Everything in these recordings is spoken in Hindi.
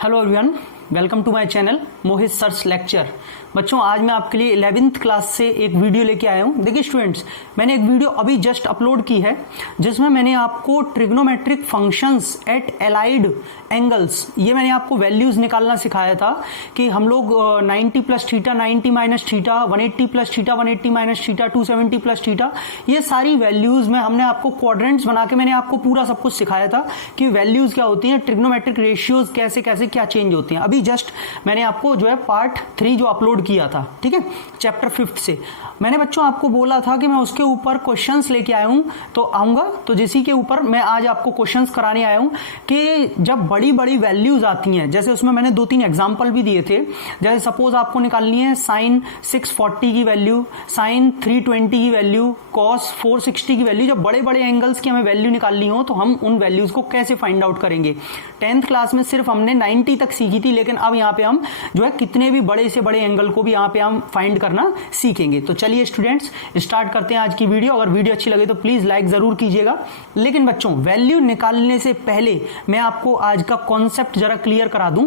Hello everyone, welcome to my channel Mohit sir's lecture. बच्चों, आज मैं आपके लिए 11th क्लास से एक वीडियो लेके आया हूँ। देखिए स्टूडेंट्स, मैंने एक वीडियो अभी जस्ट अपलोड की है जिसमें मैंने आपको trigonometric functions eight allied angles, ये मैंने आपको वैल्यूज निकालना सिखाया था कि हम लोग 90 plus theta, 90 minus theta, 180 plus theta, 180 minus theta, 270 plus theta, ये सारी वैल्यूज में हमने आपको क्वाड्रेंट्स बना के मैंने आपको पूरा सब कुछ सिखाया था कि वैल्यूज क्या होती हैं, ट्रिग्नोमेट्रिक रेशियोज कैसे कैसे क्या चेंज होती हैं। अभी जस्ट मैंने आपको जो है पार्ट 3 जो अपलोड किया था, ठीक है, चैप्टर 5 से मैंने बच्चों आपको बोला था कि मैं उसके ऊपर क्वेश्चंस लेके आया हूं, तो आऊंगा तो जिसी के ऊपर मैं आज आपको क्वेश्चंस कराने आया हूं कि जब बड़ी बड़ी वैल्यूज आती हैं, जैसे उसमें मैंने 2-3 एग्जांपल भी दिए थे। जैसे सपोज आपको निकालनी है साइन 640 की वैल्यू, साइन 320 की वैल्यू, कॉस 460 की वैल्यू, जब बड़े बड़े एंगल्स की हमें वैल्यू निकालनी हो तो हम उन वैल्यूज को कैसे फाइंड आउट करेंगे। 10th क्लास में सिर्फ हमने 90 तक सीखी थी, लेकिन अब यहाँ पे हम जो है कितने भी बड़े से बड़े एंगल को भी यहाँ पे हम फाइंड करना सीखेंगे। तो चलिए स्टूडेंट्स, स्टार्ट करते हैं आज की वीडियो। अगर वीडियो अच्छी लगे तो प्लीज लाइक जरूर कीजिएगा। लेकिन बच्चों, वैल्यू निकालने से पहले मैं आपको आज का कॉन्सेप्ट जरा क्लियर करा दूं।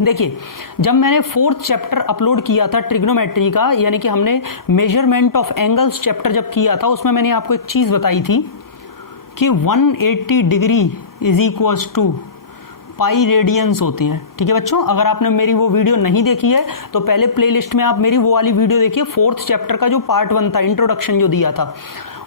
देखिए, जब मैंने 4th चैप्टर अपलोड किया था ट्रिग्नोमेट्री का, यानी कि हमने मेजरमेंट ऑफ एंगल्स चैप्टर जब किया था, उसमें मैंने आपको एक चीज बताई थी कि 180 degree is equals to pi radians होती हैं। ठीक है बच्चों, अगर आपने मेरी वो वीडियो नहीं देखी है तो पहले प्लेलिस्ट में आप मेरी वो वाली वीडियो देखिए, 4th चैप्टर का जो पार्ट 1 था, इंट्रोडक्शन जो दिया था।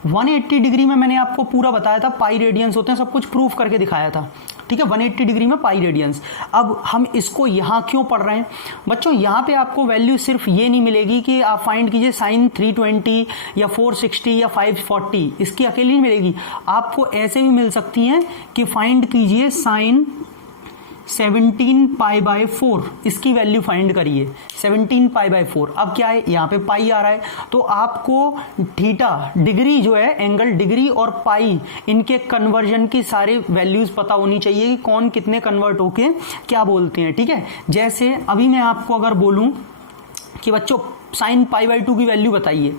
180 डिग्री में मैंने आपको पूरा बताया था पाई रेडियंस होते हैं, सब कुछ प्रूफ करके दिखाया था। ठीक है, 180 डिग्री में पाई रेडियंस। अब हम इसको यहां क्यों पढ़ रहे हैं बच्चों? यहां पे आपको वैल्यू सिर्फ ये नहीं मिलेगी कि आप फाइंड कीजिए साइन 320 या 460 या 540, इसकी अकेली नहीं मिलेगी। आपको ऐसे भी मिल सकती हैं कि फाइंड कीजिए साइन 17 पाई बाय 4, इसकी वैल्यू फाइंड करिए 17 पाई बाय 4। अब क्या है, यहाँ पे पाई आ रहा है, तो आपको थीटा डिग्री जो है, एंगल डिग्री और पाई, इनके कन्वर्जन की सारी वैल्यूज पता होनी चाहिए कि कौन कितने कन्वर्ट होके क्या बोलते हैं। ठीक है, जैसे अभी मैं आपको अगर बोलूं कि बच्चों साइन पाई बाय 2 की वैल्यू बताइए,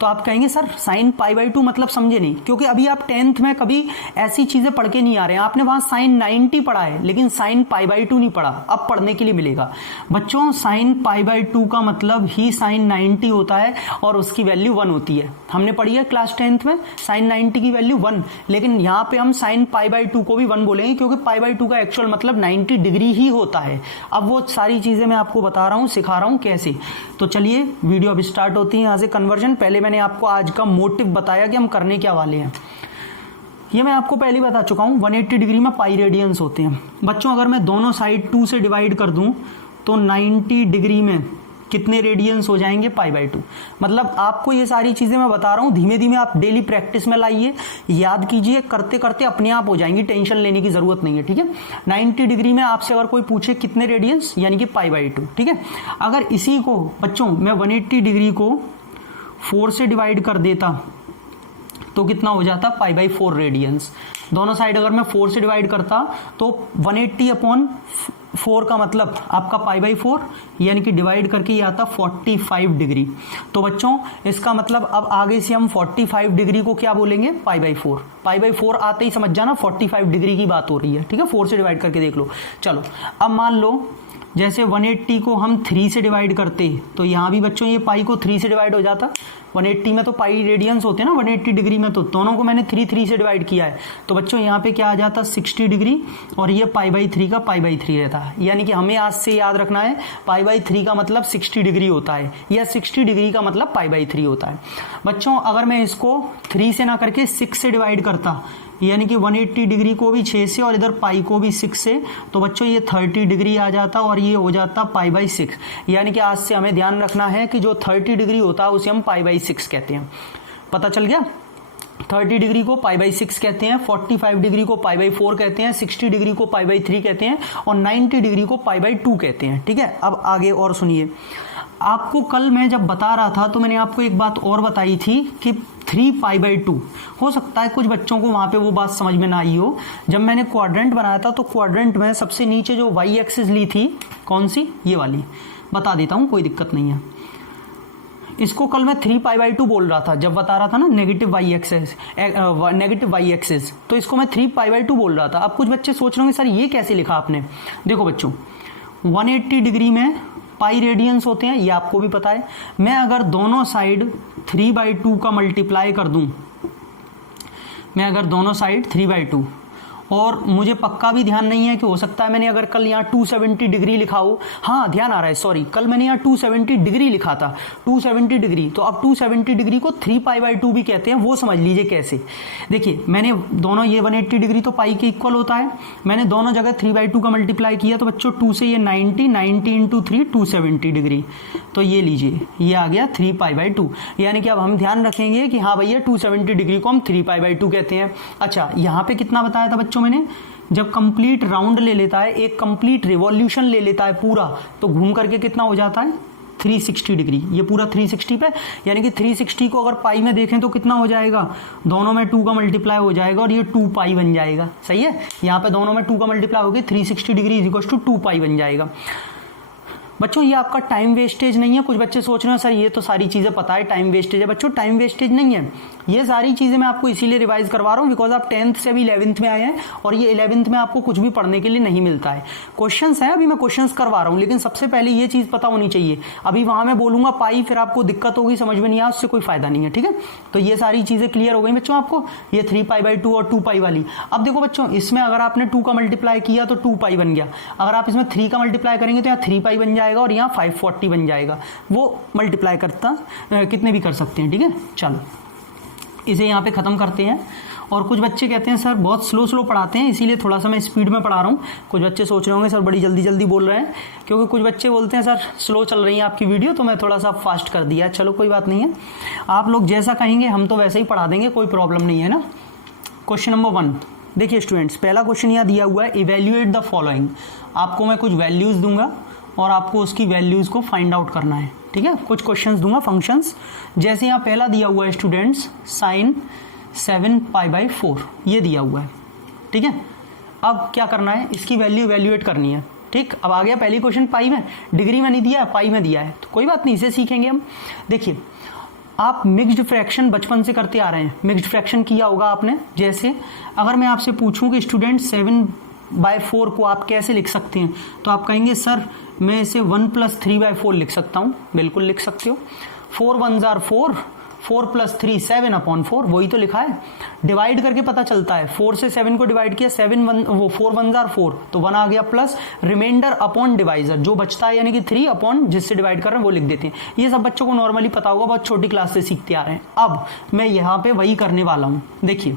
तो आप कहेंगे सर साइन पाई बाय 2 मतलब समझे नहीं, क्योंकि अभी आप 10th में कभी ऐसी चीजें पढ़ के नहीं आ रहे हैं। आपने वहां साइन 90 पढ़ा है लेकिन साइन पाई बाय 2 नहीं पढ़ा, अब पढ़ने के लिए मिलेगा। बच्चों, साइन पाई बाय 2 का मतलब ही साइन 90 होता है और उसकी वैल्यू 1 होती है। हमने पढ़ी है क्लास 10th में साइन 90 की वैल्यू 1, लेकिन यहाँ पे हम साइन पाई बाय 2 को भी 1 बोलेंगे क्योंकि पाई बाय 2 का एक्चुअल मतलब 90 डिग्री ही होता है। अब वो सारी चीजें मैं आपको बता रहा हूँ, सिखा रहा हूँ कैसे। तो चलिए वीडियो अब स्टार्ट होती है यहाँ से कन्वर्जन। पहले मैंने आपको आज का मोटिव बताया कि हम करने क्या वाले हैं, ये मैं आपको पहले बता चुका हूं। 180 डिग्री में पाई रेडियंस होते हैं बच्चों। अगर मैं दोनों साइड 2 से डिवाइड कर दूं तो 90 डिग्री में कितने रेडियंस हो जाएंगे, पाई बाय 2। मतलब आपको ये सारी चीजें मैं बता रहा हूं, धीमे धीमे आप डेली प्रैक्टिस में लाइए, याद कीजिए, करते करते अपने आप हो जाएंगी, टेंशन लेने की जरूरत नहीं है। ठीक है, 90 डिग्री में आपसे अगर कोई पूछे कितने रेडियंस, यानी कि पाई बाय 2। ठीक है, अगर इसी को बच्चों मैं 180 डिग्री को 4 से डिवाइड कर देता तो कितना हो जाता, पाई बाय 4 रेडियंस। दोनों साइड अगर मैं 4 से डिवाइड करता तो 180 अपॉन 4 का मतलब आपका पाई बाय 4, यानी कि डिवाइड करके ये आता 45 डिग्री। तो बच्चों इसका मतलब अब आगे से हम 45 डिग्री को क्या बोलेंगे, पाई बाय 4। पाई बाय 4 आते ही समझ जाना 45 डिग्री की बात हो रही है। ठीक है, 4 से डिवाइड करके देख लो। चलो अब मान लो जैसे 180 को हम 3 से डिवाइड करते तो यहाँ भी बच्चों ये पाई को 3 से डिवाइड हो जाता। 180 में तो पाई रेडियंस होते हैं ना, 180 डिग्री में तो दोनों को मैंने 3 से डिवाइड किया है, तो बच्चों यहाँ पे क्या आ जाता, 60 डिग्री, और ये पाई बाय 3 का पाई बाय 3 रहता है। यानी कि हमें आज से याद रखना है पाई बाय 3 का मतलब 60 डिग्री होता है, या 60 डिग्री का मतलब पाई बाय 3 होता है। बच्चों अगर मैं इसको 3 से ना करके 6 से डिवाइड करता, यानी कि 180 डिग्री को भी 6 से और इधर पाई को भी 6 से, तो बच्चों ये 30 डिग्री आ जाता और ये हो जाता पाई बाय 6। यानी कि आज से हमें ध्यान रखना है कि जो 30 डिग्री होता है उसे हम पाई बाय 6 कहते हैं। पता चल गया, 30 डिग्री को पाई बाय 6 कहते हैं, 45 डिग्री को पाई बाय 4 कहते हैं, 60 डिग्री को पाई बाय 3 कहते हैं और 90 डिग्री को पाई बाय 2 कहते हैं। ठीक है, अब आगे और सुनिए। आपको कल मैं जब बता रहा था तो मैंने आपको एक बात और बताई थी कि 3 पाई बाय 2, हो सकता है कुछ बच्चों को वहां पे वो बात समझ में ना आई हो। जब मैंने क्वाड्रेंट बनाया था तो क्वाड्रेंट में सबसे नीचे जो वाई एक्सिस ली थी, कौन सी, ये वाली, बता देता हूं, कोई दिक्कत नहीं है। इसको कल मैं 3π/2 बोल रहा था जब बता रहा था ना नेगेटिव वाई एक्सेस, तो इसको मैं 3π/2 बोल रहा था। अब कुछ बच्चे सोच रहे होंगे सर ये कैसे लिखा आपने। देखो बच्चों 180 डिग्री में पाई रेडियंस होते हैं, ये आपको भी पता है। मैं अगर दोनों साइड 3/2 का मल्टीप्लाई कर दूं, मैं अगर दोनों साइड 3/2, और मुझे पक्का भी ध्यान नहीं है कि हो सकता है मैंने अगर कल यहाँ 270 डिग्री लिखा हो, हाँ ध्यान आ रहा है, सॉरी कल मैंने यहाँ 270 डिग्री लिखा था, 270 डिग्री, तो अब 270 डिग्री को 3π/2 भी कहते हैं, वो समझ लीजिए कैसे। देखिए मैंने दोनों, ये 180 डिग्री तो पाई के इक्वल होता है, मैंने दोनों जगह 3/2 का मल्टीप्लाई किया, तो बच्चों 2 से ये 90 इंटू 3 270 डिग्री, तो ये लीजिए ये आ गया 3π/2। यानी कि अब हम ध्यान रखेंगे कि हाँ भैया 270 डिग्री को हम 3π/2 कहते हैं। अच्छा यहाँ पे कितना बताया था बच्चों मैंने, जब कंप्लीट राउंड ले लेता है, एक कंप्लीट रिवॉल्यूशन ले लेता है पूरा, तो घूम करके कितना हो जाता है 360 डिग्री, ये पूरा 360 पे, यानी कि 360 को अगर पाई में देखें तो कितना हो जाएगा, दोनों में 2 का मल्टीप्लाई हो जाएगा और ये 2π बन जाएगा। सही है, यहाँ पे दोनों में 2 का मल्टीप्लाई हो गया, 360 डिग्री इज इक्वल टू 2π बन जाएगा। बच्चों ये आपका टाइम वेस्टेज नहीं है। कुछ बच्चे सोच रहे हैं सर ये तो सारी चीज़ें पता है, टाइम वेस्टेज है। बच्चों टाइम वेस्टेज नहीं है, ये सारी चीज़ें मैं आपको इसीलिए रिवाइज करवा रहा हूँ बिकॉज आप 10th से अभी 11th में आए हैं और ये 11th में आपको कुछ भी पढ़ने के लिए नहीं मिलता है। क्वेश्चंस हैं, अभी मैं क्वेश्चंस करवा रहा हूँ, लेकिन सबसे पहले ये चीज़ पता होनी चाहिए। अभी वहाँ मैं बोलूँगा पाई, फिर आपको दिक्कत होगी, समझ में नहीं आया, उससे कोई फायदा नहीं है। ठीक है, तो ये सारी चीज़ें क्लियर हो गई बच्चों आपको, ये 3π/2 और 2π वाली। अब देखो बच्चों इसमें अगर आपने 2 का मल्टीप्लाई किया तो 2π बन गया, अगर आप इसमें 3 का मल्टीप्लाई करेंगे तो यहाँ 3π बन जाएगा और यहाँ 540 बन जाएगा। वो मल्टीप्लाई करता कितने भी कर सकते हैं। ठीक है, चलो इसे यहाँ पे ख़त्म करते हैं। और कुछ बच्चे कहते हैं सर बहुत स्लो पढ़ाते हैं, इसीलिए थोड़ा सा मैं स्पीड में पढ़ा रहा हूँ। कुछ बच्चे सोच रहे होंगे सर बड़ी जल्दी बोल रहे हैं, क्योंकि कुछ बच्चे बोलते हैं सर स्लो चल रही है आपकी वीडियो, तो मैं थोड़ा सा फास्ट कर दिया। चलो कोई बात नहीं है, आप लोग जैसा कहेंगे हम तो वैसे ही पढ़ा देंगे, कोई प्रॉब्लम नहीं है ना। क्वेश्चन नंबर 1 देखिए स्टूडेंट्स, पहला क्वेश्चन यहाँ दिया हुआ है, इवेल्युएट द फॉलोइंग। आपको मैं कुछ वैल्यूज़ दूंगा और आपको उसकी वैल्यूज़ को फाइंड आउट करना है। ठीक है, कुछ क्वेश्चंस दूंगा फंक्शंस, जैसे यहाँ पहला दिया हुआ है स्टूडेंट्स sin 7π/4, ये दिया हुआ है। ठीक है, अब क्या करना है, इसकी वैल्यू इवेल्युएट करनी है। ठीक, अब आ गया पहली क्वेश्चन पाई में, डिग्री में नहीं दिया है, पाई में दिया है, तो कोई बात नहीं, इसे सीखेंगे हम। देखिए आप मिक्स्ड फ्रैक्शन बचपन से करते आ रहे हैं, मिक्स्ड फ्रैक्शन किया होगा आपने। जैसे अगर मैं आपसे पूछूं कि स्टूडेंट 7/4 को आप कैसे लिख सकते हैं, तो आप कहेंगे सर मैं इसे 1 + 3/4 लिख सकता हूँ। बिल्कुल लिख सकते हो, 4 1 जार 4, 4 + 3 7/4, वही तो लिखा है। डिवाइड करके पता चलता है, 4 से 7 को डिवाइड किया, 4 1 जार 4, तो 1 आ गया, प्लस रिमाइंडर अपॉन डिवाइजर, जो बचता है यानी कि 3 अपॉन जिससे डिवाइड कर रहे हैं वो लिख देते हैं। ये सब बच्चों को नॉर्मली पता होगा, बहुत छोटी क्लास से सीखते आ रहे हैं। अब मैं यहाँ पे वही करने वाला हूँ। देखिए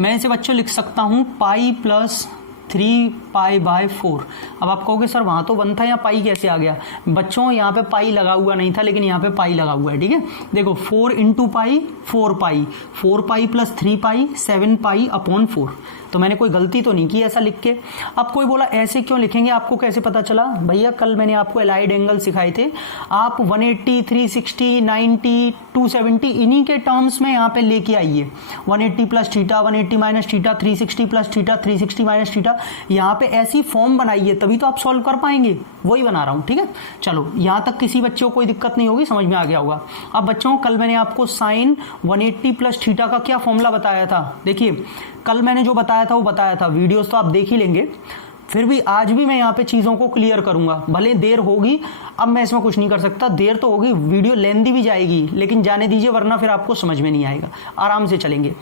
मैं इसे बच्चों लिख सकता हूँ पाई + 3π/4। अब आप कहोगे सर वहाँ तो 1 था, यहाँ पाई कैसे आ गया? बच्चों यहाँ पे पाई लगा हुआ नहीं था, लेकिन यहाँ पे पाई लगा हुआ है। ठीक है, देखो 4 × पाई 4π, 4π + 3π 7π/4, तो मैंने कोई गलती तो नहीं की ऐसा लिख के। अब कोई बोला ऐसे क्यों लिखेंगे, आपको कैसे पता चला? भैया कल मैंने आपको एलाइड एंगल सिखाए थे, आप 180 360 90 270 इन्हीं के टर्म्स में यहाँ पे लेके आइए। 180 + थीटा, 180 - थीटा, 360 + थीटा, 360 - थीटा, यहाँ पे ऐसी फॉर्म बनाइए, तभी तो आप सॉल्व कर पाएंगे। वही बना रहा हूँ। ठीक है, चलो यहाँ तक किसी बच्चे को कोई दिक्कत नहीं होगी, समझ में आ गया होगा। अब बच्चों कल मैंने आपको साइन 180 + थीटा का क्या फॉर्मूला बताया था? देखिए कल मैंने जो बताया था वो बताया था, वीडियोस तो आप देख ही लेंगे, फिर भी आज भी मैं यहाँ पे चीज़ों को क्लियर करूंगा। भले देर होगी, अब मैं इसमें कुछ नहीं कर सकता, देर तो होगी, वीडियो लेंदी भी जाएगी, लेकिन जाने दीजिए, वरना फिर आपको समझ में नहीं आएगा। आराम से चलेंगे।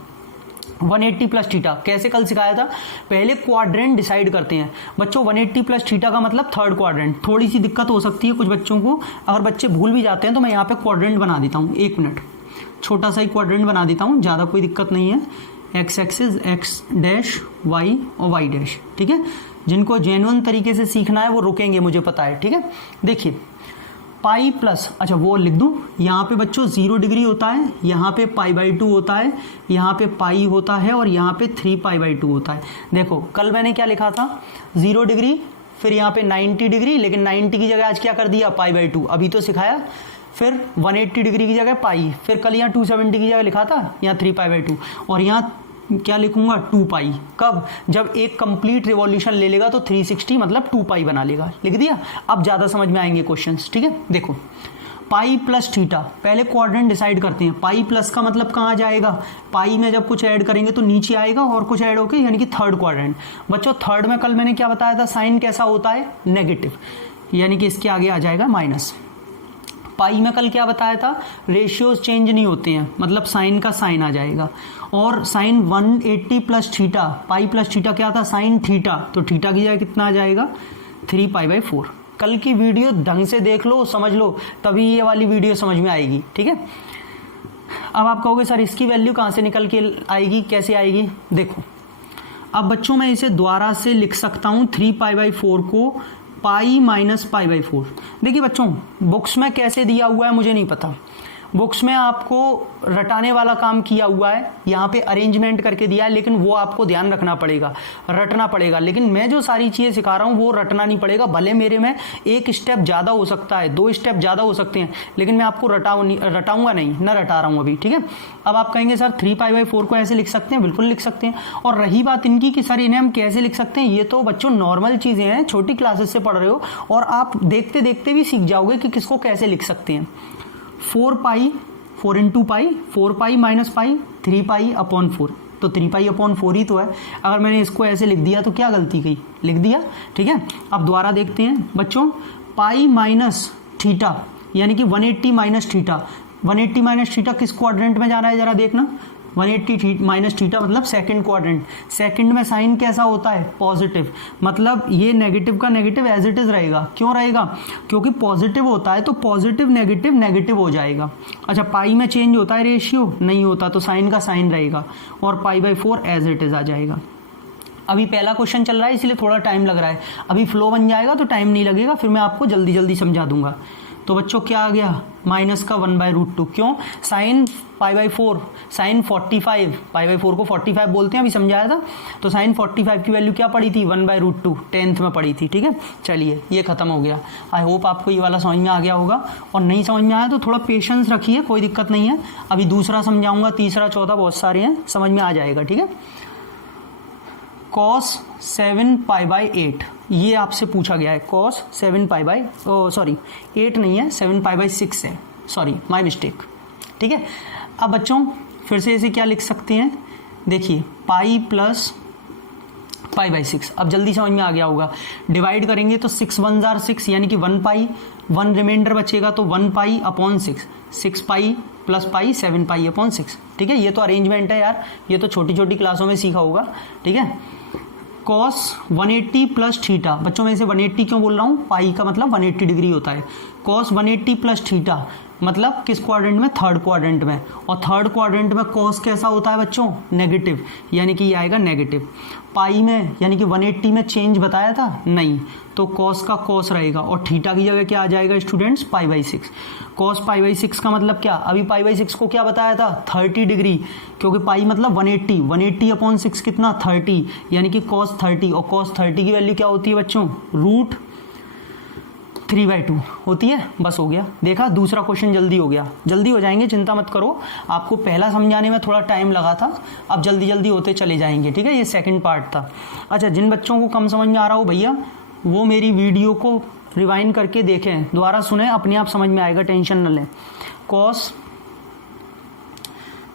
180 + थीटा कैसे कल सिखाया था, पहले क्वाड्रेंट डिसाइड करते हैं बच्चों। 180 + थीटा का मतलब थर्ड क्वाड्रेंट। थोड़ी सी दिक्कत हो सकती है कुछ बच्चों को, अगर बच्चे भूल भी जाते हैं तो मैं यहाँ पे क्वाड्रेंट बना देता हूँ। 1 मिनट, छोटा सा ही क्वाड्रेंट बना देता हूँ, ज़्यादा कोई दिक्कत नहीं है। एक्स एक्सिस x', y और y'। ठीक है, जिनको जेन्युइन तरीके से सीखना है वो रुकेंगे, मुझे पता है। ठीक है, देखिए पाई प्लस, अच्छा वो लिख दूं, यहाँ पे बच्चों 0 डिग्री होता है, यहाँ पे π/2 होता है, यहाँ पे पाई होता है और यहाँ पे 3π/2 होता है। देखो कल मैंने क्या लिखा था, 0 डिग्री, फिर यहाँ पे 90 डिग्री, लेकिन 90 की जगह आज क्या कर दिया, π/2, अभी तो सिखाया। फिर 180 डिग्री की जगह पाई, फिर कल यहाँ 270 की जगह लिखा था, यहाँ 3π/2, और यहाँ क्या लिखूंगा 2π। कब? जब एक कंप्लीट रिवॉल्यूशन ले लेगा तो 360 मतलब 2π बना लेगा, लिख दिया। अब ज़्यादा समझ में आएंगे क्वेश्चंस। ठीक है, देखो पाई प्लस थीटा, पहले क्वाड्रेंट डिसाइड करते हैं। पाई प्लस का मतलब कहाँ जाएगा, पाई में जब कुछ ऐड करेंगे तो नीचे आएगा और कुछ ऐड होके यानी कि थर्ड क्वाड्रेंट। बच्चों थर्ड में कल मैंने क्या बताया था, साइन कैसा होता है, नेगेटिव, यानी कि इसके आगे आ जाएगा माइनस। पाई में कल क्या बताया था, रेशियोज चेंज नहीं होते हैं, मतलब साइन का साइन आ जाएगा। और sine 180 plus theta, pi plus theta क्या था, साइन थीटा, तो थीटा की जगह कितना आ जाएगा, 3π/4। कल की वीडियो ढंग से देख लो, समझ लो, तभी ये वाली वीडियो समझ में आएगी, ठीक है। अब आप कहोगे सर इसकी वैल्यू कहाँ से निकल के आएगी, कैसे आएगी, देखो अब बच्चों मैं इसे दोबारा से लिख सकता हूँ 3π/4 को पाई माइनस π/4। देखिए बच्चों बुक्स में कैसे दिया हुआ है मुझे नहीं पता, बुक्स में आपको रटाने वाला काम किया हुआ है, यहाँ पे अरेंजमेंट करके दिया है, लेकिन वो आपको ध्यान रखना पड़ेगा, रटना पड़ेगा। लेकिन मैं जो सारी चीज़ें सिखा रहा हूँ वो रटना नहीं पड़ेगा, भले मेरे में एक स्टेप ज़्यादा हो सकता है, 2 स्टेप ज़्यादा हो सकते हैं, लेकिन मैं आपको रटाऊंगा नहीं, ना रटा रहा हूँ अभी, ठीक है। अब आप कहेंगे सर 3π/4 को ऐसे लिख सकते हैं, बिल्कुल लिख सकते हैं। और रही बात इनकी कि सर इन्हें हम कैसे लिख सकते हैं, ये तो बच्चों नॉर्मल चीज़ें हैं, छोटी क्लासेस से पढ़ रहे हो और आप देखते देखते भी सीख जाओगे कि किसको कैसे लिख सकते हैं। 4 इंटू पाई, 4π माइनस पाई, 3π/4, तो 3π/4 ही तो है। अगर मैंने इसको ऐसे लिख दिया तो क्या गलती की, लिख दिया, ठीक है। अब दोबारा देखते हैं बच्चों, पाई माइनस थीटा यानी कि 180 माइनस थीटा, 180 माइनस थीटा किस क्वाड्रेंट में जा रहा है जरा देखना, 180 माइनस थीटा मतलब सेकंड क्वाड्रेंट। सेकंड में साइन कैसा होता है, पॉजिटिव, मतलब ये नेगेटिव का नेगेटिव एज इट इज रहेगा। क्यों रहेगा, क्योंकि पॉजिटिव होता है तो पॉजिटिव नेगेटिव नेगेटिव हो जाएगा। अच्छा पाई में चेंज होता है रेशियो, नहीं होता, तो साइन का साइन रहेगा और π/4 एज इट इज आ जाएगा। अभी पहला क्वेश्चन चल रहा है इसलिए थोड़ा टाइम लग रहा है, अभी फ्लो बन जाएगा तो टाइम नहीं लगेगा, फिर मैं आपको जल्दी जल्दी समझा दूंगा। तो बच्चों क्या आ गया, माइनस का 1/√2, क्यों, साइन π/4, साइन 45, π/4 को 45 बोलते हैं, अभी समझाया था। तो साइन 45 की वैल्यू क्या पड़ी थी, 1/√2, 10th में पड़ी थी, ठीक है। चलिए ये खत्म हो गया। आई होप आपको ये वाला समझ में आ गया होगा, और नहीं समझ में आया तो थोड़ा पेशेंस रखिए, कोई दिक्कत नहीं है। अभी दूसरा समझाऊंगा, तीसरा चौथा बहुत सारे हैं, समझ में आ जाएगा, ठीक है। cos 7π/8 ये आपसे पूछा गया है, cos 8 नहीं है, 7π/6 है, सॉरी माय मिस्टेक, ठीक है। अब बच्चों फिर से इसे क्या लिख सकते हैं, देखिए पाई प्लस π/6, अब जल्दी समझ में आ गया होगा। डिवाइड करेंगे तो 6 1 जार 6 यानी कि 1π, 1 रिमाइंडर बचेगा तो 1π/6, 6π प्लस पाई 7π/6, ठीक है। ये तो अरेंजमेंट है यार, ये तो छोटी छोटी क्लासों में सीखा होगा, ठीक है। cos 180 प्लस थीटा, बच्चों में इसे 180 क्यों बोल रहा हूँ, पाई का मतलब 180 डिग्री होता है। cos 180 प्लस थीटा मतलब किस क्वाड्रेंट में, थर्ड क्वाड्रेंट में, और थर्ड क्वाड्रेंट में cos कैसा होता है बच्चों, नेगेटिव, यानी कि ये आएगा नेगेटिव। पाई में यानी कि 180 में चेंज बताया था, नहीं, तो cos का cos रहेगा और थीटा की जगह क्या आ जाएगा स्टूडेंट्स, π/6। cos π/6 का मतलब क्या, अभी π/6 को क्या बताया था, 30 डिग्री, क्योंकि पाई मतलब 180, 180/6 कितना, 30, यानी कि cos 30, और cos 30 की वैल्यू क्या होती है बच्चों, √3/2 होती है। बस हो गया, देखा, दूसरा क्वेश्चन जल्दी हो गया, जल्दी हो जाएंगे, चिंता मत करो। आपको पहला समझाने में थोड़ा टाइम लगा था, अब जल्दी जल्दी होते चले जाएंगे, ठीक है। ये सेकंड पार्ट था। अच्छा जिन बच्चों को कम समझ में आ रहा हो भैया, वो मेरी वीडियो को रिवाइंड करके देखें, दोबारा सुने, अपने आप समझ में आएगा, टेंशन न लें। cos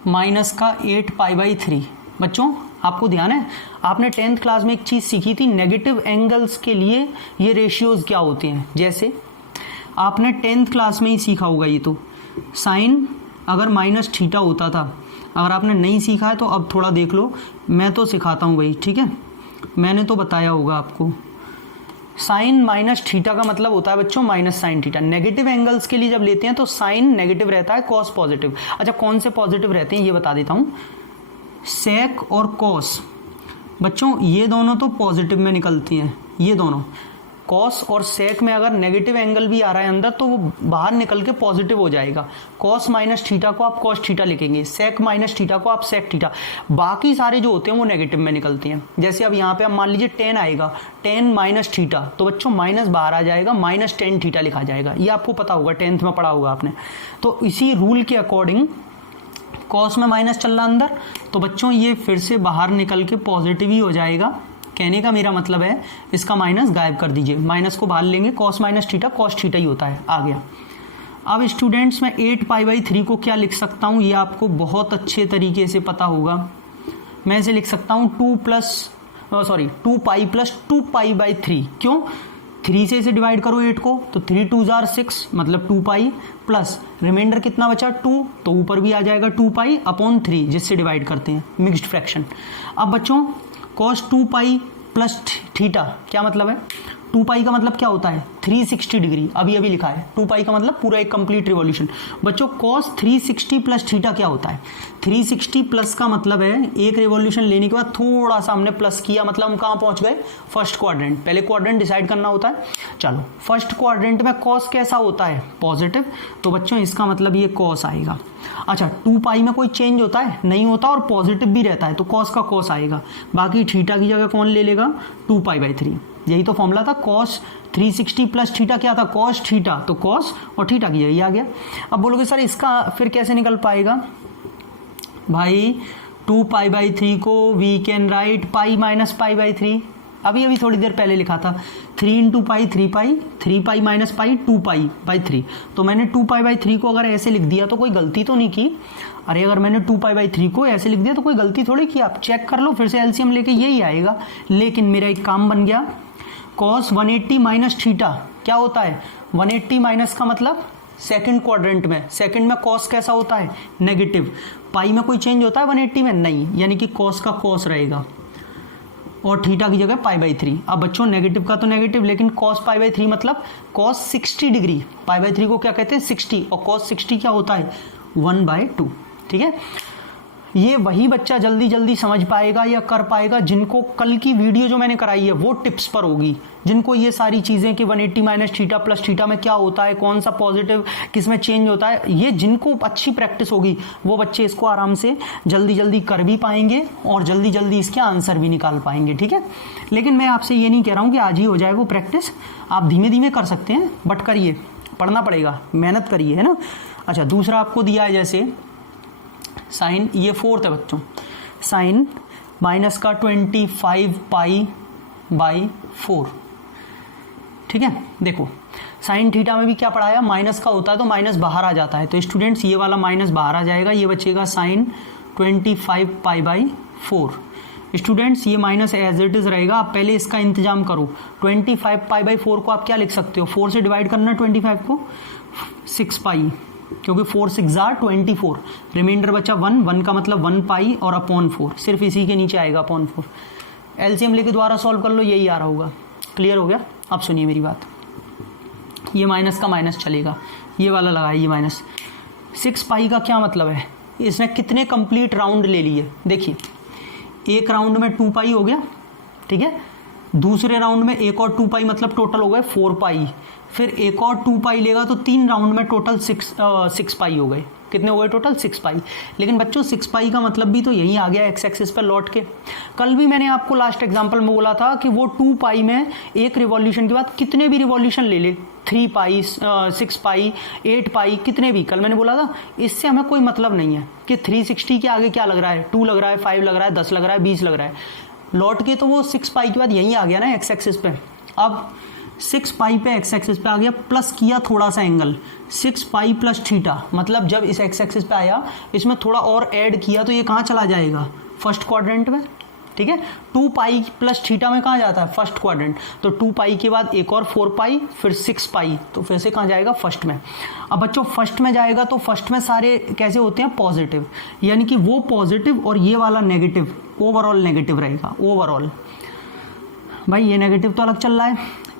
माइनस का 8π/3, बच्चों आपको ध्यान है, आपने 10th क्लास में एक चीज़ सीखी थी, नेगेटिव एंगल्स के लिए ये रेशियोज क्या होते हैं। जैसे आपने 10th क्लास में ही सीखा होगा, ये तो साइन अगर माइनस थीटा होता था, अगर आपने नहीं सीखा है तो अब थोड़ा देख लो, मैं तो सिखाता हूँ भाई, ठीक है, मैंने तो बताया होगा आपको। साइन माइनस थीटा का मतलब होता है बच्चों minus sine theta. Negative angles के लिए जब लेते हैं तो साइन नेगेटिव रहता है, कॉस पॉजिटिव। अच्छा कौन से पॉजिटिव रहते हैं ये बता देता हूँ, सेक और कॉस, बच्चों ये दोनों तो पॉजिटिव में निकलती हैं, ये दोनों कॉस और सेक में अगर नेगेटिव एंगल भी आ रहा है अंदर तो वो बाहर निकल के पॉजिटिव हो जाएगा। कॉस माइनस थीटा को आप कॉस थीटा लिखेंगे, सेक माइनस थीटा को आप सेक थीटा, बाकी सारे जो होते हैं वो नेगेटिव में निकलती हैं। जैसे अब यहाँ पे आप मान लीजिए 10 आएगा, 10 माइनस थीटा, तो बच्चों माइनस बाहर आ जाएगा, माइनस 10 थीटा लिखा जाएगा, ये आपको पता होगा, 10th में पढ़ा होगा आपने। तो इसी रूल के अकॉर्डिंग कॉस में माइनस चल रहा अंदर, तो बच्चों ये फिर से बाहर निकल के पॉजिटिव ही हो जाएगा। कहने का मेरा मतलब है इसका माइनस गायब कर दीजिए, माइनस को बाहर लेंगे, cos minus theta cos theta ही होता है, आ गया। अब स्टूडेंट्स मैं 8π/3 को क्या लिख सकता हूँ, ये आपको बहुत अच्छे तरीके से पता होगा। मैं इसे लिख सकता हूँ 2π + 2π/3। क्यों? 3 से इसे डिवाइड करो 8 को, तो 3 2 जार 6 मतलब 2π प्लस रिमाइंडर कितना बचा 2, तो ऊपर भी आ जाएगा 2π/3 जिससे डिवाइड करते हैं मिक्स्ड फ्रैक्शन। अब बच्चों cos 2π + थीटा क्या मतलब है? 2π का मतलब क्या होता है? 360 डिग्री। अभी लिखा है 2π का मतलब पूरा एक कंप्लीट रिवॉल्यूशन। बच्चों cos 360 + थीटा क्या होता है? 360 प्लस का मतलब है एक रिवॉल्यूशन लेने के बाद थोड़ा सा हमने प्लस किया, मतलब हम कहाँ पहुंच गए? First quadrant. पहले क्वाड्रेंट डिसाइड करना होता है। चलो फर्स्ट क्वाड्रेंट में cos कैसा होता है? पॉजिटिव। तो बच्चों इसका मतलब ये cos आएगा। अच्छा 2π में कोई चेंज होता है? नहीं होता, और पॉजिटिव भी रहता है, तो cos का cos आएगा। बाकी थीटा की जगह कौन ले लेगा? 2π/3। यही तो फॉर्मूला था। cos 360 + थीटा क्या था? cos theta. तो cos और थीटा की जगह आ गया। अब बोलोगे सर इसका फिर कैसे निकल पाएगा? भाई 2π/3 को वी कैन राइट π - π/3। अभी थोड़ी देर पहले लिखा था 3 × π 3π, 3π - π 2π/3। तो मैंने 2π/3 को अगर ऐसे लिख दिया तो कोई गलती तो नहीं की? अरे अगर मैंने 2π/3 को ऐसे लिख दिया तो कोई गलती थोड़ी की? आप चेक कर लो, फिर से एलसीएम लेके यही आएगा। लेकिन मेरा एक काम बन गया। cos 180 - थीटा क्या होता है? 180 माइनस का मतलब सेकंड क्वाड्रेंट में, सेकंड में cos कैसा होता है? नेगेटिव। पाई में कोई चेंज होता है 180 में? नहीं, यानी कि cos का cos रहेगा और थीटा की जगह π/3। अब बच्चों नेगेटिव का तो नेगेटिव, लेकिन cos π/3 मतलब cos 60 डिग्री। π/3 को क्या कहते हैं? 60। और cos 60 क्या होता है? 1/2। ठीक है, ये वही बच्चा जल्दी जल्दी समझ पाएगा या कर पाएगा जिनको कल की वीडियो जो मैंने कराई है वो टिप्स पर होगी, जिनको ये सारी चीज़ें कि 180 - थीटा + थीटा में क्या होता है, कौन सा पॉजिटिव किस में चेंज होता है, ये जिनको अच्छी प्रैक्टिस होगी वो बच्चे इसको आराम से जल्दी जल्दी कर भी पाएंगे और जल्दी जल्दी इसके आंसर भी निकाल पाएंगे। ठीक है, लेकिन मैं आपसे ये नहीं कह रहा हूँ कि आज ही हो जाए वो प्रैक्टिस। आप धीमे धीमे कर सकते हैं, बट करिए, पढ़ना पड़ेगा, मेहनत करिए, है ना। अच्छा दूसरा आपको दिया है जैसे साइन, ये 4th है बच्चों, साइन माइनस का 25π/4। ठीक है, देखो साइन थीटा में भी क्या पढ़ाया? माइनस का होता है तो माइनस बाहर आ जाता है, तो स्टूडेंट्स ये वाला माइनस बाहर आ जाएगा, ये बचेगा साइन 25π/4। स्टूडेंट्स ये माइनस एज इट इज रहेगा। आप पहले इसका इंतजाम करो। 25π/4 को आप क्या लिख सकते हो? 4 से डिवाइड करना 25 को, 6π, क्योंकि 4 6 जार 24, रिमाइंडर बचा 1 का मतलब 1π और /4, सिर्फ इसी के नीचे आएगा /4। एलसीएम लेके दोबारा सॉल्व कर लो, यही आ रहा होगा। क्लियर हो गया? अब सुनिए मेरी बात, ये माइनस का माइनस चलेगा, ये वाला लगाइए माइनस। 6π का क्या मतलब है? इसने कितने कंप्लीट राउंड ले लिए? देखिए एक राउंड में 2π हो गया, ठीक है, दूसरे राउंड में एक और 2π, मतलब टोटल हो गए 4π, फिर एक और 2π लेगा तो 3 राउंड में टोटल 6π हो गए। कितने हो गए टोटल? 6π। लेकिन बच्चों 6π का मतलब भी तो यही आ गया एक्स एक्सिस पर लौट के। कल भी मैंने आपको लास्ट एग्जांपल में बोला था कि वो 2π में एक रिवॉल्यूशन के बाद कितने भी रिवॉल्यूशन ले ले, 3π 6π 8π कितने भी, कल मैंने बोला था इससे हमें कोई मतलब नहीं है कि 360 के आगे क्या लग रहा है, 2 लग रहा है, 5 लग रहा है, 10 लग रहा है, 20 लग रहा है, लौट के तो वो 6π के बाद यही आ गया ना एक्स एक्सिस पे। अब 6π पे एक्स एक्सिस पे आ गया, प्लस किया थोड़ा सा एंगल 6π + थीटा, मतलब जब इस एक्स एक्सिस पे आया इसमें थोड़ा और ऐड किया तो ये कहाँ चला जाएगा? फर्स्ट क्वाड्रेंट में। ठीक है, 2π + थीटा में कहाँ जाता है? First quadrant. तो 2π के बाद एक और 4π, फिर 6π, तो फिर से कहाँ जाएगा? फर्स्ट में। अब बच्चों फर्स्ट में जाएगा तो फर्स्ट में सारे कैसे होते हैं? पॉजिटिव, यानी कि वो पॉजिटिव और ये वाला नेगेटिव, ओवरऑल नेगेटिव रहेगा। ओवरऑल भाई ये नेगेटिव तो अलग चल रहा है,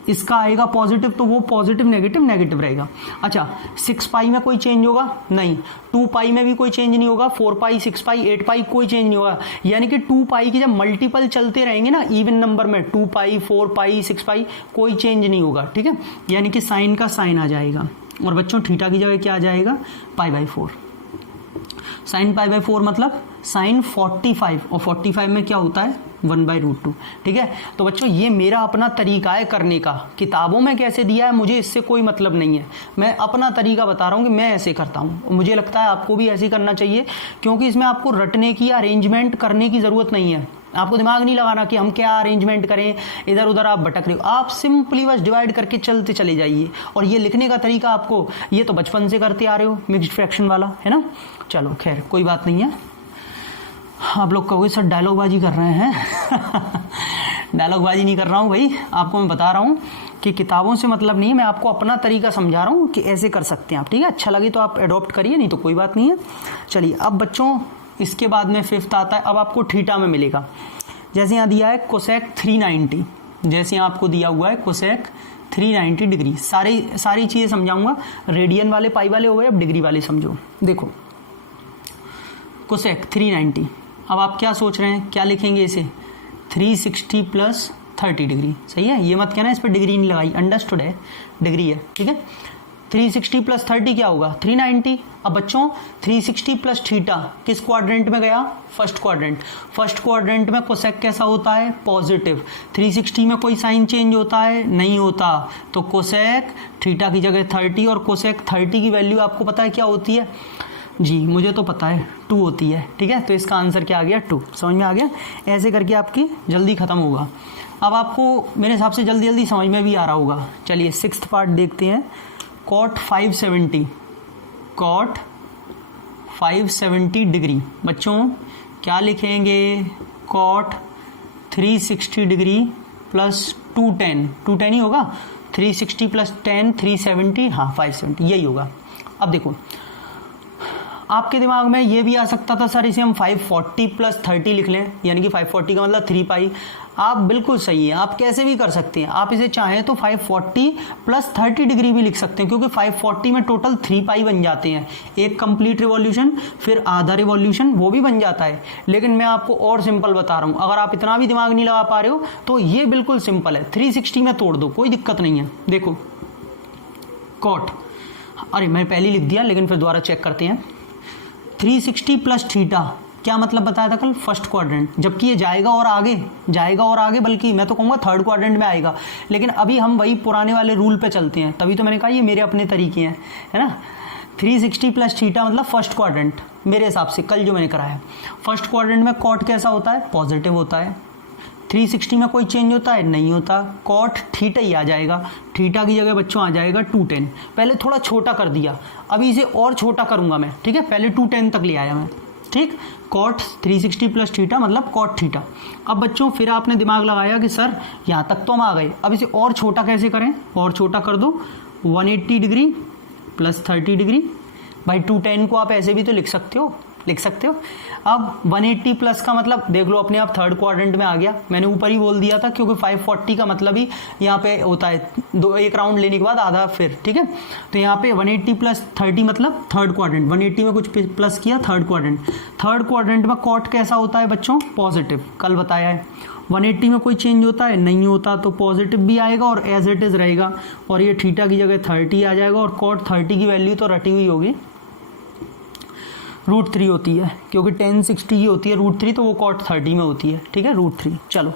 इसका आएगा पॉजिटिव, तो वो पॉजिटिव नेगेटिव नेगेटिव रहेगा। अच्छा 6π में कोई चेंज होगा? नहीं। 2π में भी कोई चेंज नहीं होगा, 4π 6π 8π कोई चेंज नहीं होगा। यानी कि 2π के जब मल्टीपल चलते रहेंगे ना इवन नंबर में, 2π 4π 6π कोई चेंज नहीं होगा। ठीक है, यानी कि साइन का साइन आ जाएगा, और बच्चों थीटा की जगह क्या आ जाएगा? π/4। साइन π/4 मतलब साइन 45, और 45 में क्या होता है? 1/√2। ठीक है, तो बच्चों ये मेरा अपना तरीका है करने का, किताबों में कैसे दिया है मुझे इससे कोई मतलब नहीं है, मैं अपना तरीका बता रहा हूँ कि मैं ऐसे करता हूँ। मुझे लगता है आपको भी ऐसे ही करना चाहिए, क्योंकि इसमें आपको रटने की, अरेंजमेंट करने की ज़रूरत नहीं है। आपको दिमाग नहीं लगाना कि हम क्या अरेंजमेंट करें, इधर उधर आप भटक रहे हो, आप सिंपली बस डिवाइड करके चलते चले जाइए। और ये लिखने का तरीका आपको ये तो बचपन से करते आ रहे हो, मिक्स्ड फ्रैक्शन वाला, है ना। चलो खैर कोई बात नहीं है। आप लोग कहोगे सर डायलॉगबाजी कर रहे हैं डायलॉगबाजी नहीं कर रहा हूँ भाई, आपको मैं बता रहा हूँ कि किताबों से मतलब नहीं है, मैं आपको अपना तरीका समझा रहा हूँ कि ऐसे कर सकते हैं आप, ठीक है। अच्छा लगे तो आप अडॉप्ट करिए, नहीं तो कोई बात नहीं है। चलिए अब बच्चों इसके बाद में फिफ्थ आता है, अब आपको थीटा में मिलेगा। जैसे यहाँ दिया है कोसेक 390, जैसे यहाँ आपको दिया हुआ है कोसेक 390 डिग्री। सारी चीज़ें समझाऊंगा, रेडियन वाले पाई वाले हो गए, अब डिग्री वाले समझो। देखो कोसेक 390, अब आप क्या सोच रहे हैं, क्या लिखेंगे इसे, 360 प्लस 30 डिग्री, सही है। ये मत कहना इस पर डिग्री नहीं लगाई, अंडरस्टूड है, डिग्री है, ठीक है। 360 प्लस 30 क्या होगा, 390। अब बच्चों 360 प्लस थीटा किस क्वाड्रेंट में गया, फर्स्ट क्वाड्रेंट। फर्स्ट क्वाड्रेंट में कोसेक कैसा होता है, पॉजिटिव। 360 में कोई साइन चेंज होता है, नहीं होता, तो कोसेक थीटा की जगह 30, और कोसेक 30 की वैल्यू आपको पता है क्या होती है, जी मुझे तो पता है 2 होती है, ठीक है। तो इसका आंसर क्या आ गया, 2। समझ में आ गया, ऐसे करके आपकी जल्दी खत्म होगा। अब आपको मेरे हिसाब से जल्दी जल्दी समझ में भी आ रहा होगा। चलिए सिक्स्थ पार्ट देखते हैं, कॉट 570, कॉट 570 डिग्री। बच्चों क्या लिखेंगे, कॉट 360 डिग्री प्लस 210 ही होगा, 360 प्लस 10 370, हाँ 570 यही होगा। अब देखो आपके दिमाग में ये भी आ सकता था सर इसे हम 540 प्लस 30 लिख लें, यानी कि 540 का मतलब 3 पाई। आप बिल्कुल सही है, आप कैसे भी कर सकते हैं। आप इसे चाहें तो 540 प्लस 30 डिग्री भी लिख सकते हैं, क्योंकि 540 में टोटल 3 पाई बन जाते हैं, एक कंप्लीट रिवॉल्यूशन फिर आधा रिवॉल्यूशन वो भी बन जाता है। लेकिन मैं आपको और सिंपल बता रहा हूं, अगर आप इतना भी दिमाग नहीं लगा पा रहे हो तो ये बिल्कुल सिंपल है, 360 में तोड़ दो, कोई दिक्कत नहीं है। देखो कॉट, अरे मैं पहले लिख दिया लेकिन फिर दोबारा चेक करते हैं। 360 प्लस थीटा क्या मतलब बताया था कल, फर्स्ट क्वाड्रेंट, जबकि ये जाएगा और आगे, बल्कि मैं तो कहूँगा थर्ड क्वाड्रेंट में आएगा। लेकिन अभी हम वही पुराने वाले रूल पे चलते हैं, तभी तो मैंने कहा ये मेरे अपने तरीके हैं, है ना। 360 प्लस थीटा मतलब फर्स्ट क्वाड्रेंट, मेरे हिसाब से कल जो मैंने कराया। फर्स्ट क्वाड्रेंट में कॉट कैसा होता है, पॉजिटिव होता है। 360 में कोई चेंज होता है, नहीं होता, कॉट थीटा ही आ जाएगा। थीटा की जगह बच्चों आ जाएगा 210। पहले थोड़ा छोटा कर दिया, अभी इसे और छोटा करूंगा मैं, ठीक है। पहले 210 तक ले आया मैं, ठीक। कॉट 360 प्लस थीटा मतलब कॉट थीटा। अब बच्चों फिर आपने दिमाग लगाया कि सर यहाँ तक तो हम आ गए, अब इसे और छोटा कैसे करें, और छोटा कर दो 180 डिग्री प्लस 30 डिग्री। भाई 210 को आप ऐसे भी तो लिख सकते हो। अब 180 प्लस का मतलब देख लो अपने आप थर्ड क्वाड्रेंट में आ गया, मैंने ऊपर ही बोल दिया था, क्योंकि 540 का मतलब ही यहाँ पे होता है एक राउंड लेने के बाद आधा फिर, ठीक है। तो यहाँ पे 180 प्लस 30 मतलब थर्ड क्वाड्रेंट, 180 में कुछ प्लस किया, थर्ड क्वाड्रेंट में कॉट कैसा होता है बच्चों, पॉजिटिव, कल बताया है। 180 में कोई चेंज होता है, नहीं होता, तो पॉजिटिव भी आएगा और एज इट इज रहेगा, और ये थीटा की जगह 30 आ जाएगा, और कॉट 30 की वैल्यू तो रटी हुई होगी, √3 होती है, क्योंकि 1060 की होती है √3, तो वो कॉट 30 में होती है, ठीक है, √3। चलो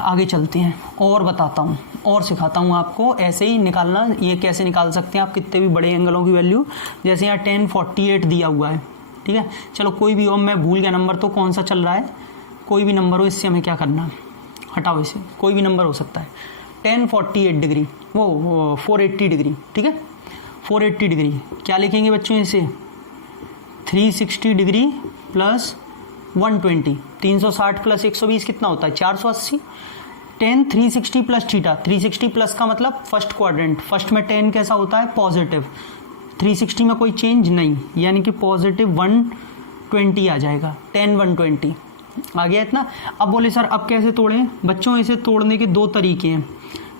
आगे चलते हैं और बताता हूँ और सिखाता हूँ आपको ऐसे ही निकालना, ये कैसे निकाल सकते हैं आप कितने भी बड़े एंगलों की वैल्यू। जैसे यहाँ 1048 दिया हुआ है, ठीक है। चलो कोई भी हो, मैं भूल गया नंबर तो कौन सा चल रहा है, कोई भी नंबर हो, इससे हमें क्या करना, हटाओ इसे, कोई भी नंबर हो सकता है। 1048 डिग्री, वो 480 डिग्री, ठीक है, 480 डिग्री क्या लिखेंगे बच्चों इसे, 360 डिग्री प्लस 120, 360 प्लस 120 कितना होता है, 480। 10 360 प्लस थीटा, 360 प्लस का मतलब फर्स्ट क्वाड्रेंट, फर्स्ट में 10 कैसा होता है, पॉजिटिव, 360 में कोई चेंज नहीं, यानी कि पॉजिटिव 120 आ जाएगा, 10 120 आ गया इतना। अब बोले सर अब कैसे तोड़ें, बच्चों इसे तोड़ने के दो तरीके हैं,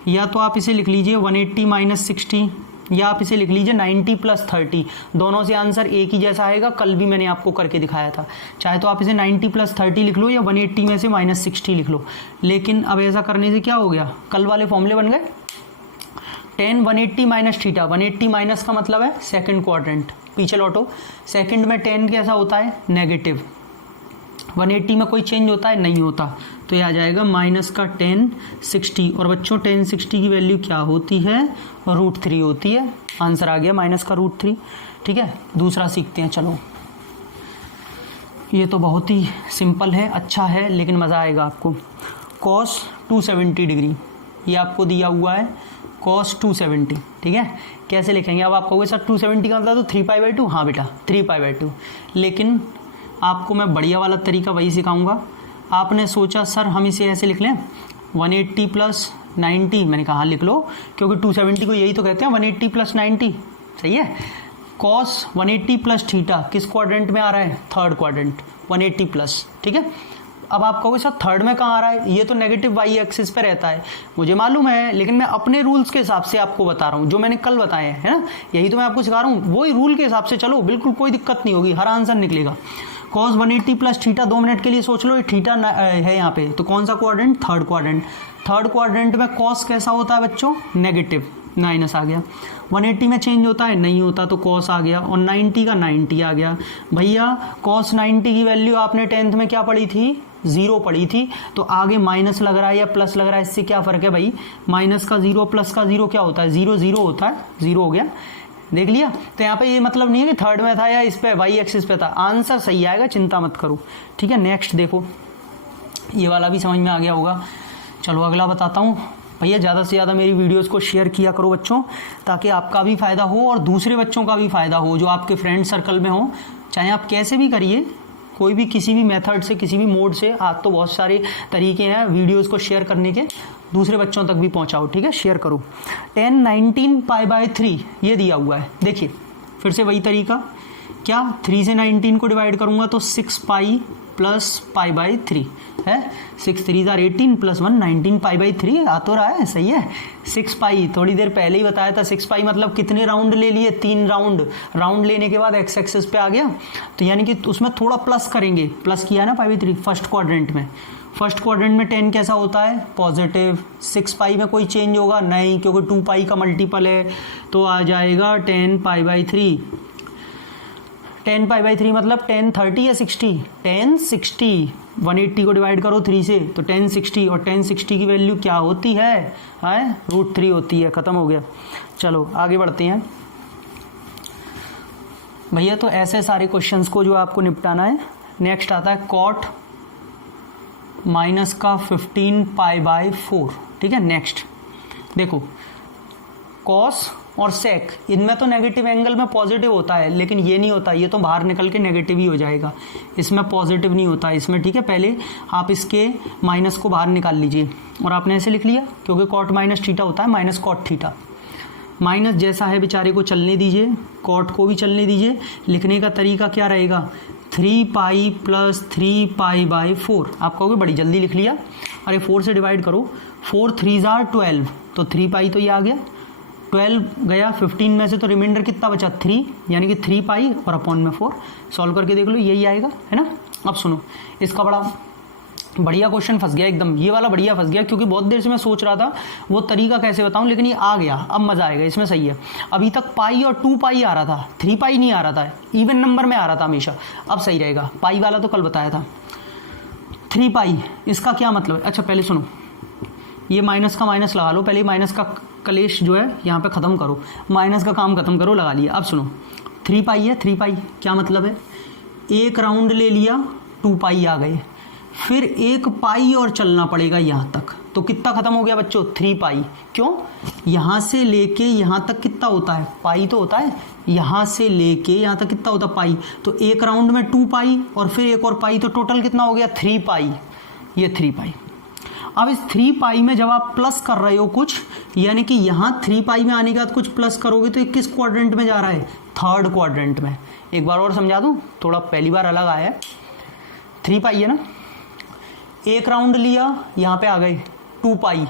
या तो आप इसे लिख लीजिए 180 माइनस 60, या आप इसे लिख लीजिए 90 प्लस 30, दोनों से आंसर एक ही जैसा आएगा, कल भी मैंने आपको करके दिखाया था। चाहे तो आप इसे 90 प्लस 30 लिख लो या 180 में से माइनस 60 लिख लो, लेकिन अब ऐसा करने से क्या हो गया, कल वाले फॉर्मूले बन गए। 10 180 माइनस थीटा, 180 माइनस का मतलब है सेकंड क्वाड्रेंट, पीछे लौटो, सेकंड में 10 कैसा होता है, नेगेटिव, 180 में कोई चेंज होता है, नहीं होता, तो ये आ जाएगा माइनस का 1060। और बच्चों 1060 की वैल्यू क्या होती है, √3 होती है, आंसर आ गया माइनस का √3, ठीक है। दूसरा सीखते हैं, चलो ये तो बहुत ही सिंपल है, अच्छा है, लेकिन मज़ा आएगा आपको। cos 270 डिग्री ये आपको दिया हुआ है cos 270, ठीक है। कैसे लिखेंगे? अब आप कहोगे सर 270 का मतलब तो 3π/2। हाँ बेटा 3π/2, लेकिन आपको मैं बढ़िया वाला तरीका वही सिखाऊंगा। आपने सोचा सर हम इसे ऐसे लिख लें 180 + 90, मैंने कहा लिख लो, क्योंकि 270 को यही तो कहते हैं 180 + 90, सही है। cos 180 + थीटा किस क्वाड्रेंट में आ रहा है? थर्ड क्वाड्रेंट, 180 प्लस, ठीक है। अब आप कहोगे सर थर्ड में कहाँ आ रहा है? ये तो नेगेटिव वाई एक्सिस पे रहता है, मुझे मालूम है, लेकिन मैं अपने रूल्स के हिसाब से आपको बता रहा हूँ, जो मैंने कल बताए हैं, है ना, यही तो मैं आपको सिखा रहा हूँ। वही रूल के हिसाब से चलो, बिल्कुल कोई दिक्कत नहीं होगी, हर आंसर निकलेगा। cos 180 + थीटा, 2 मिनट के लिए सोच लो, ये थीटा है यहाँ पे, तो कौन सा quadrant? Third quadrant. Third quadrant में cos कैसा होता है बच्चों? नेगेटिव, माइनस आ गया। 180 में चेंज होता है? नहीं होता, तो cos आ गया, और 90 का 90 आ गया। भैया cos 90 की वैल्यू आपने 10th में क्या पढ़ी थी? 0 पढ़ी थी, तो आगे माइनस लग रहा है या प्लस लग रहा है, इससे क्या फर्क है भाई? माइनस का 0 प्लस का 0 क्या होता है? 0 0 होता है, 0 हो गया, देख लिया। तो यहाँ पे ये मतलब नहीं है कि थर्ड में था या इस पे वाई एक्सिस पे था, आंसर सही आएगा, चिंता मत करो, ठीक है। नेक्स्ट देखो, ये वाला भी समझ में आ गया होगा। चलो अगला बताता हूँ। भैया ज़्यादा से ज़्यादा मेरी वीडियोस को शेयर किया करो बच्चों, ताकि आपका भी फ़ायदा हो और दूसरे बच्चों का भी फ़ायदा हो जो आपके फ्रेंड सर्कल में हो। चाहे आप कैसे भी करिए, कोई भी किसी भी मेथड से, किसी भी मोड से, आज तो बहुत सारे तरीके हैं वीडियोस को शेयर करने के, दूसरे बच्चों तक भी पहुंचाओ, ठीक है, शेयर करो। 10 19 π/3 ये दिया हुआ है, देखिए फिर से वही तरीका, क्या 3 से 19 को डिवाइड करूंगा तो 6π + π/3 है, 6 3 18 + 1 19 π/3 आ तो रहा है, सही है। 6π थोड़ी देर पहले ही बताया था, 6π मतलब कितने राउंड ले लिए? 3 राउंड। राउंड लेने के बाद एक्स एक्सिस पे आ गया, तो यानी कि उसमें थोड़ा प्लस करेंगे, प्लस किया ना π/3 फर्स्ट क्वाड्रेंट में। फर्स्ट क्वाड्रेंट में 10 कैसा होता है? पॉजिटिव। 6π में कोई चेंज होगा? नहीं, क्योंकि 2π का मल्टीपल है, तो आ जाएगा 10 π/3। 10 π/3 मतलब 10 30 या 60? 10 60। 180 को डिवाइड करो 3 से तो 10 60, और 10 60 की वैल्यू क्या होती है? √3 होती है, खत्म हो गया। चलो आगे बढ़ते हैं भैया। तो ऐसे सारे क्वेश्चंस को जो आपको निपटाना है। नेक्स्ट आता है cot -15 π/4, ठीक है। नेक्स्ट देखो, cos और sec इनमें तो नेगेटिव एंगल में पॉजिटिव होता है, लेकिन ये नहीं होता, ये तो बाहर निकल के नेगेटिव ही हो जाएगा, इसमें पॉजिटिव नहीं होता इसमें, ठीक है। पहले आप इसके माइनस को बाहर निकाल लीजिए, और आपने ऐसे लिख लिया, क्योंकि cot - थीटा होता है, -cot थीटा। माइनस जैसा है बेचारे को चलने दीजिए, cot को भी चलने दीजिए। लिखने का तरीका क्या रहेगा? 3π + 3π/4। आप कहोगे बड़ी जल्दी लिख लिया, अरे 4 से डिवाइड करो, 4 3 12, तो 3π तो ये आ गया, 12 गया 15 में से, तो रिमाइंडर कितना बचा? 3, यानी कि 3π और अपॉन में 4। सॉल्व करके देख लो, यही आएगा, है ना। अब सुनो, इसका बड़ा बढ़िया क्वेश्चन फंस गया एकदम, ये वाला बढ़िया फंस गया, क्योंकि बहुत देर से मैं सोच रहा था वो तरीका कैसे बताऊं, लेकिन ये आ गया, अब मजा आएगा इसमें, सही है। अभी तक पाई और 2π आ रहा था, 3π नहीं आ रहा था, इवन नंबर में आ रहा था हमेशा, अब सही रहेगा। पाई वाला तो कल बताया था। 3π इसका क्या मतलब है? अच्छा पहले सुनो, ये माइनस का माइनस लगा लो, पहले माइनस का कलेश जो है यहाँ पे खत्म करो, माइनस का काम खत्म करो, लगा लिया। अब सुनो, 3π है, 3π क्या मतलब है? एक राउंड ले लिया, 2π आ गए, फिर 1π और चलना पड़ेगा यहाँ तक, तो कितना खत्म हो गया बच्चों? 3π। क्यों? यहाँ से लेके यहाँ तक कितना होता है? पाई तो होता है, यहाँ से लेके यहाँ तक कितना होता है? पाई। तो एक राउंड में 2π और फिर एक और पाई, तो टोटल कितना हो गया? 3π। ये 3π। अब इस 3π में जब आप प्लस कर रहे हो कुछ, यानी कि यहाँ 3π में आने के बाद कुछ प्लस करोगे, तो ये किस क्वाड्रेंट में जा रहा है? थर्ड क्वाड्रेंट में। एक बार और समझा दूं, थोड़ा पहली बार अलग आया है। 3π है ना, एक राउंड लिया, यहाँ पे आ गए 2π,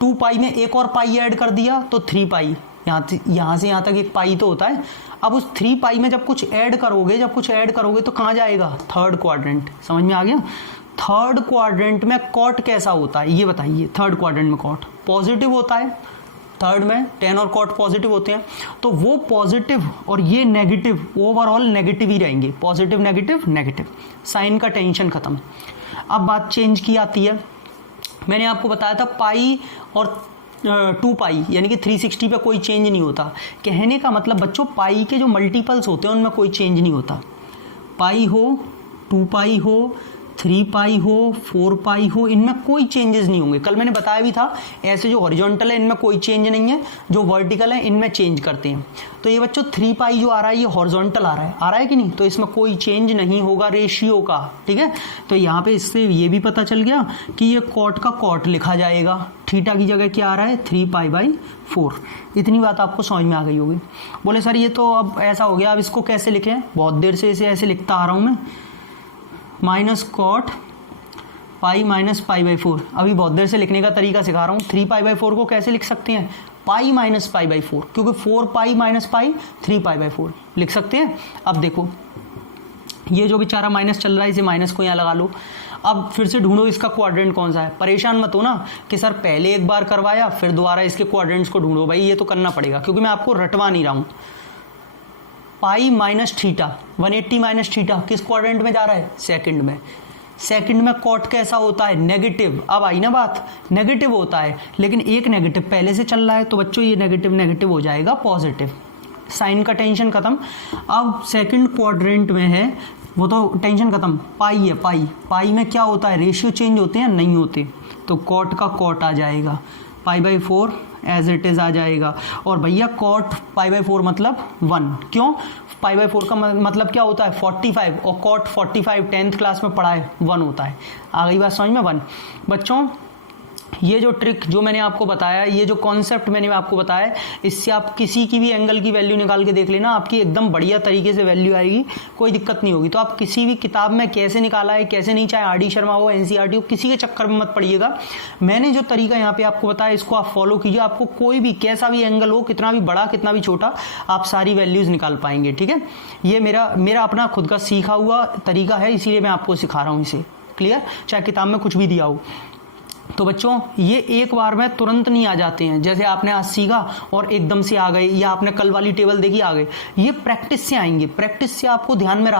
2π में एक और पाई ऐड कर दिया तो 3π, यहाँ से यहाँ तक एक पाई तो होता है। अब उस 3π में जब कुछ ऐड करोगे तो कहाँ जाएगा? Third quadrant. समझ में आ गया? थर्ड क्वाड्रेंट में कॉट कैसा होता है ये बताइए। थर्ड क्वाड्रेंट में कॉट पॉजिटिव होता है, थर्ड में 10 और कॉट पॉजिटिव होते हैं, तो वो पॉजिटिव और ये नेगेटिव, ओवरऑल नेगेटिव ही रहेंगे, पॉजिटिव नेगेटिव नेगेटिव, साइन का टेंशन खत्म। अब बात चेंज की आती है, मैंने आपको बताया था पाई और 2π यानी कि 360 पे कोई चेंज नहीं होता। कहने का मतलब बच्चों, पाई के जो मल्टीपल्स होते हैं उनमें कोई चेंज नहीं होता। पाई हो, 2 पाई हो, 3 पाई हो, 4 पाई हो, इनमें कोई चेंजेस नहीं होंगे। कल मैंने बताया भी था ऐसे जो हॉरिजॉन्टल है इनमें कोई चेंज नहीं है, जो वर्टिकल है इनमें चेंज करते हैं। तो ये बच्चों 3 पाई जो आ रहा है ये हॉरिजॉन्टल आ रहा है कि नहीं, तो इसमें कोई चेंज नहीं होगा रेशियो का, ठीक है। तो यहाँ पे इससे ये भी पता चल गया कि ये कॉट का कॉट लिखा जाएगा, थीटा की जगह क्या आ रहा है 3 पाई बाई 4। इतनी बात आपको समझ में आ गई होगी। बोले सर ये तो अब ऐसा हो गया, अब इसको कैसे लिखें, बहुत देर से इसे ऐसे लिखता आ रहा हूँ मैं, minus cot pi minus pi by 4। अभी बहुत देर से लिखने का तरीका सिखा रहा हूँ। 3 पाई बाई 4 को कैसे लिख सकते हैं, पाई माइनस पाई बाई 4, क्योंकि 4 पाई माइनस पाई 3 पाई बाई 4 लिख सकते हैं। अब देखो ये जो बेचारा माइनस चल रहा है इसे माइनस को यहाँ लगा लो। अब फिर से ढूंढो इसका क्वाड्रेंट कौन सा है। परेशान मत हो ना कि सर पहले एक बार करवाया फिर दोबारा इसके क्वाड्रेंट्स को ढूंढो, भाई ये तो करना पड़ेगा क्योंकि मैं आपको रटवा नहीं रहा हूँ। Pi minus theta 180 minus theta किस क्वाड्रेंट में जा रहा है, सेकंड में। सेकंड में कॉट कैसा होता है, नेगेटिव। अब आई ना बात, नेगेटिव होता है, लेकिन एक नेगेटिव पहले से चल रहा है तो बच्चों ये नेगेटिव नेगेटिव हो जाएगा पॉजिटिव, साइन का टेंशन खत्म। अब सेकंड क्वाड्रेंट में है वो तो टेंशन खत्म, पाई है, पाई में क्या होता है, रेशियो चेंज होते हैं नहीं होते, तो कॉट का कॉट आ जाएगा, pi by 4 as it is आ जाएगा। और भैया कॉट पाई बाई 4 मतलब 1, क्यों, पाई बाई 4 का मतलब क्या होता है 45, और कॉट 45 10th क्लास में पढ़ा है 1 होता है। आ गई बात समझ में 1। बच्चों ये जो ट्रिक जो मैंने आपको बताया, ये जो कॉन्सेप्ट मैंने आपको बताया, इससे आप किसी की भी एंगल की वैल्यू निकाल के देख लेना, आपकी एकदम बढ़िया तरीके से वैल्यू आएगी, कोई दिक्कत नहीं होगी। तो आप किसी भी किताब में कैसे निकाला है कैसे नहीं, चाहे RD शर्मा हो NCERT हो, किसी के चक्कर में मत पड़िएगा। मैंने जो तरीका यहाँ पे आपको बताया इसको आप फॉलो कीजिए, आपको कोई भी कैसा भी एंगल हो, कितना भी बड़ा कितना भी छोटा, आप सारी वैल्यूज निकाल पाएंगे, ठीक है। ये मेरा अपना खुद का सीखा हुआ तरीका है, इसीलिए मैं आपको सिखा रहा हूँ इसे, क्लियर, चाहे किताब में कुछ भी दिया हो। तो बच्चों ये एक बार में तुरंत नहीं आ जाते हैं, जैसे आपने आज सीखा और एकदम से आ गए, या आपने कल वाली टेबल देखी आ गए, ये प्रैक्टिस से आएंगे। प्रैक्टिस से आपको ध्यान में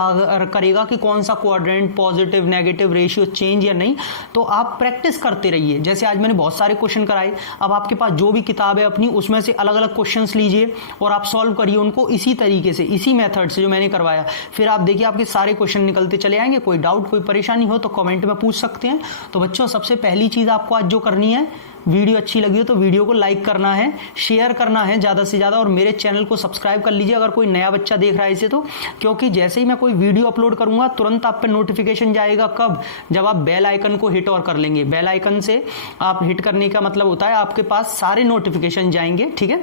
करेगा कि कौन सा quadrant positive negative ratio change या नहीं, तो आप प्रैक्टिस करते रहिए। जैसे आज मैंने बहुत सारे क्वेश्चन कराए, अब आपके पास जो भी किताब है अपनी उसमें से अलग अलग क्वेश्चन लीजिए और आप सॉल्व करिए उनको इसी तरीके से, इसी मेथड से जो मैंने करवाया। फिर आप देखिए आपके सारे क्वेश्चन निकलते चले आएंगे। कोई डाउट कोई परेशानी हो तो कमेंट में पूछ सकते हैं। तो बच्चों सबसे पहली चीज आपको आज जो करनी है, वीडियो अच्छी लगी हो तो वीडियो को लाइक करना है, शेयर करना है ज़्यादा से ज़्यादा, और मेरे चैनल को सब्सक्राइब कर लीजिए अगर कोई नया बच्चा देख रहा है इसे तो, क्योंकि जैसे ही मैं कोई वीडियो अपलोड करूंगा तुरंत आप पे नोटिफिकेशन जाएगा। कब, जब आप बेल आइकन को हिट और कर लेंगे। बेल आइकन से आप हिट करने का मतलब होता है आपके पास सारे नोटिफिकेशन जाएंगे, ठीक है।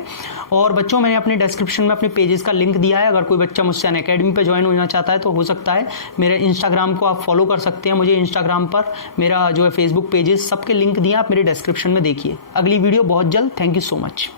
और बच्चों मैंने अपने डिस्क्रिप्शन में अपने पेजेस का लिंक दिया है, अगर कोई बच्चा मुझसे अनअकैडमी पर ज्वाइन होना चाहता है तो हो सकता है। मेरे इंस्टाग्राम को आप फॉलो कर सकते हैं, मुझे इंस्टाग्राम पर मेरा जो है फेसबुक पेजेस सबके लिंक दिए आप मेरे डिस्क्रिप्शन में देखिए। अगली वीडियो बहुत जल्द। Thank you so much.